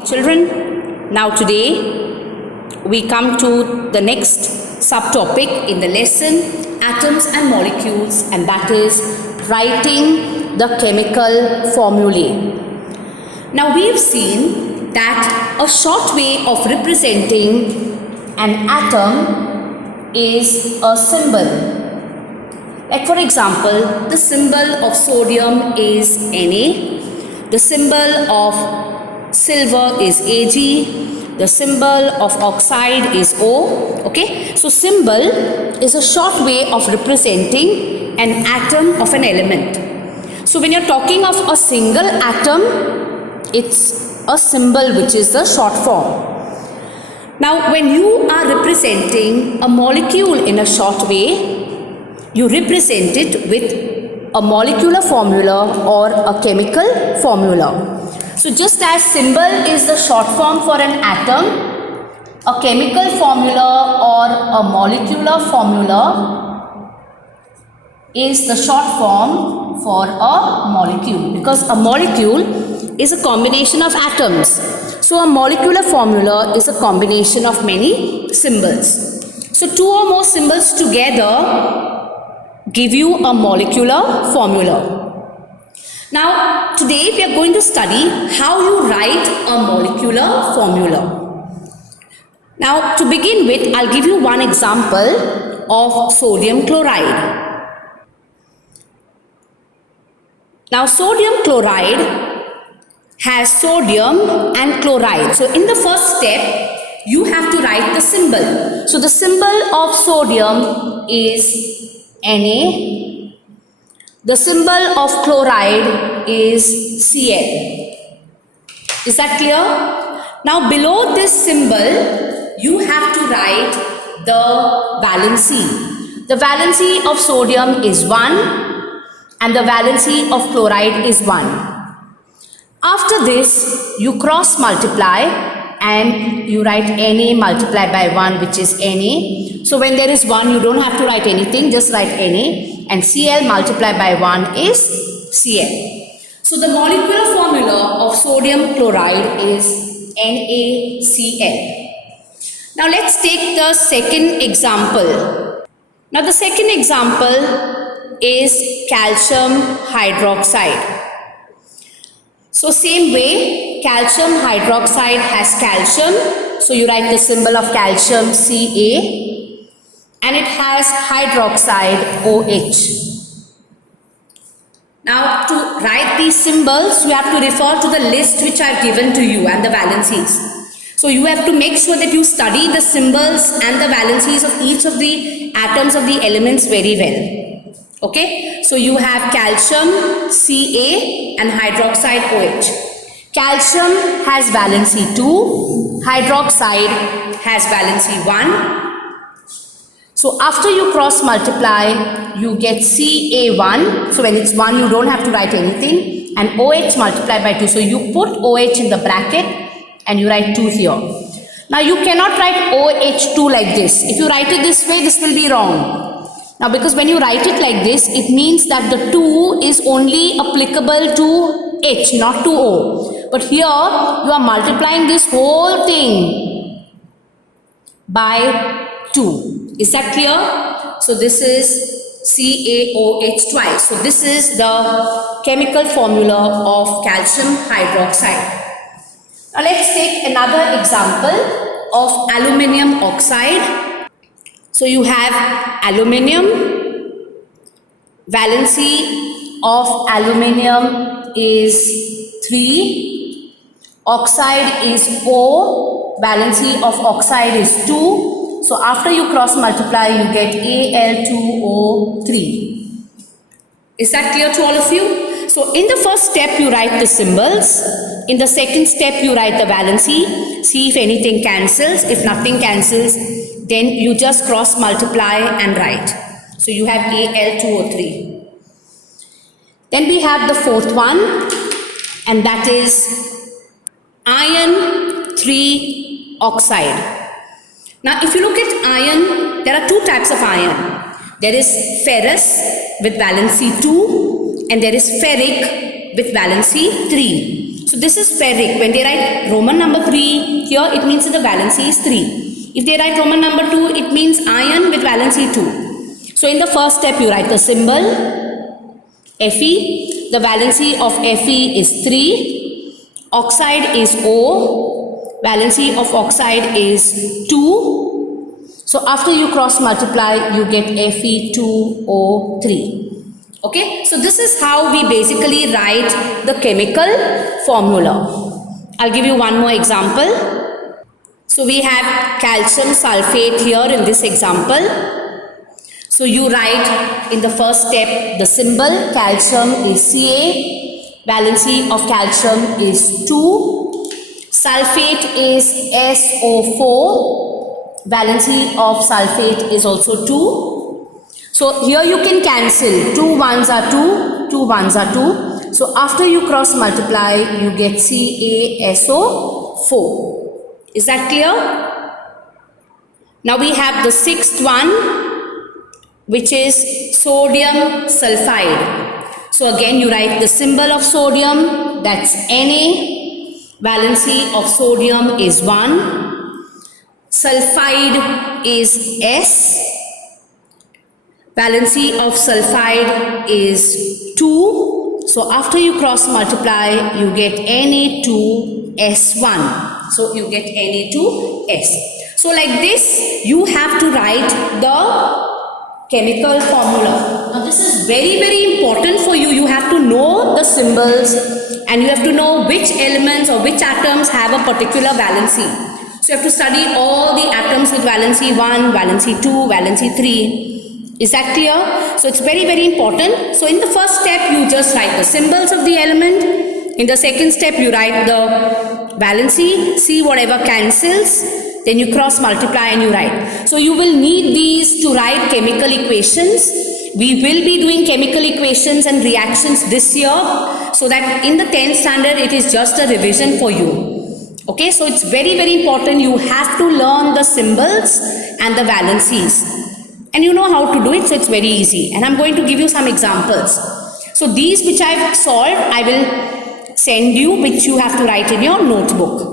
Children, now today we come to the next subtopic in the lesson, atoms and molecules, and that is writing the chemical formulae. Now we have seen that a short way of representing an atom is a symbol. Like for example, the symbol of sodium is Na, the symbol of silver is Ag, the symbol of oxide is O. Okay, so symbol is a short way of representing an atom of an element. So when you're talking of a single atom, it's a symbol which is the short form. Now when you are representing a molecule in a short way, you represent it with a molecular formula or a chemical formula. So just as symbol is the short form for an atom, a chemical formula or a molecular formula is the short form for a molecule, because a molecule is a combination of atoms. So a molecular formula is a combination of many symbols. So two or more symbols together give you a molecular formula. Now today we are going to study how you write a molecular formula. Now to begin with, I'll give you one example of sodium chloride. Now sodium chloride has sodium and chloride. So in the first step, you have to write the symbol. So the symbol of sodium is Na. The symbol of chloride is Cl. Is that clear? Now below this symbol, you have to write the valency. The valency of sodium is 1 and the valency of chloride is 1. After this, you cross multiply and you write Na multiplied by 1, which is Na. So when there is 1, you don't have to write anything, just write Na. And Cl multiplied by 1 is Cl. So the molecular formula of sodium chloride is NaCl. Now let's take the second example. Now the second example is calcium hydroxide. So same way, calcium hydroxide has calcium. So you write the symbol of calcium Ca. And it has hydroxide OH. Now to write these symbols, you have to refer to the list which I have given to you and the valencies. So you have to make sure that you study the symbols and the valencies of each of the atoms of the elements very well. Okay, so you have calcium Ca and hydroxide OH. Calcium has valency 2, hydroxide has valency 1. So after you cross multiply, you get Ca1. So when it's 1, you don't have to write anything. And OH multiplied by 2. So you put OH in the bracket and you write 2 here. Now you cannot write OH2 like this. If you write it this way, this will be wrong. Now because when you write it like this, it means that the 2 is only applicable to H, not to O. But here, you are multiplying this whole thing by 2. Is that clear? So this is CaOH twice. So this is the chemical formula of calcium hydroxide. Now let's take another example of aluminium oxide. So you have aluminium. Valency of aluminium is 3. Oxide is O. Valency of oxide is 2. So after you cross multiply, you get Al2O3. Is that clear to all of you? So in the first step, you write the symbols. In the second step, you write the valency. See if anything cancels. If nothing cancels, then you just cross multiply and write. So you have Al2O3. Then we have the fourth one, and that is iron 3 oxide. Now if you look at iron, there are two types of iron. There is ferrous with valency 2 and there is ferric with valency 3. So this is ferric. When they write Roman number 3 here, it means that the valency is 3. If they write Roman number 2, it means iron with valency 2. So in the first step, you write the symbol Fe. The valency of Fe is 3. Oxide is O. Valency of oxide is 2. So after you cross multiply, you get Fe2O3. Okay, so this is how we basically write the chemical formula. I'll give you one more example. So we have calcium sulfate here in this example. So you write in the first step the symbol calcium is Ca, valency of calcium is 2, sulfate is SO4, valency of sulfate is also 2. So here you can cancel, 2 ones are 2, 2 ones are 2. So after you cross multiply, you get CaSO4. Is that clear? Now we have the sixth one, which is sodium sulfide. So again you write the symbol of sodium, that's Na, valency of sodium is 1, sulfide is S, valency of sulfide is 2. So after you cross multiply, you get Na2S1. So you get Na2S. So like this, you have to write the chemical formula. Now this is very, very important for you. You have to know the symbols and you have to know which elements or which atoms have a particular valency. So you have to study all the atoms with valency 1, valency 2, valency 3. Is that clear? So it's very, very important. So in the first step, you just write the symbols of the element. In the second step, you write the valency, see whatever cancels. Then you cross multiply and you write. So you will need these to write chemical equations. We will be doing chemical equations and reactions this year. So that in the 10th standard, it is just a revision for you. Okay, so it's very, very important. You have to learn the symbols and the valencies. And you know how to do it, so it's very easy. And I'm going to give you some examples. So these which I've solved, I will send you, which you have to write in your notebook.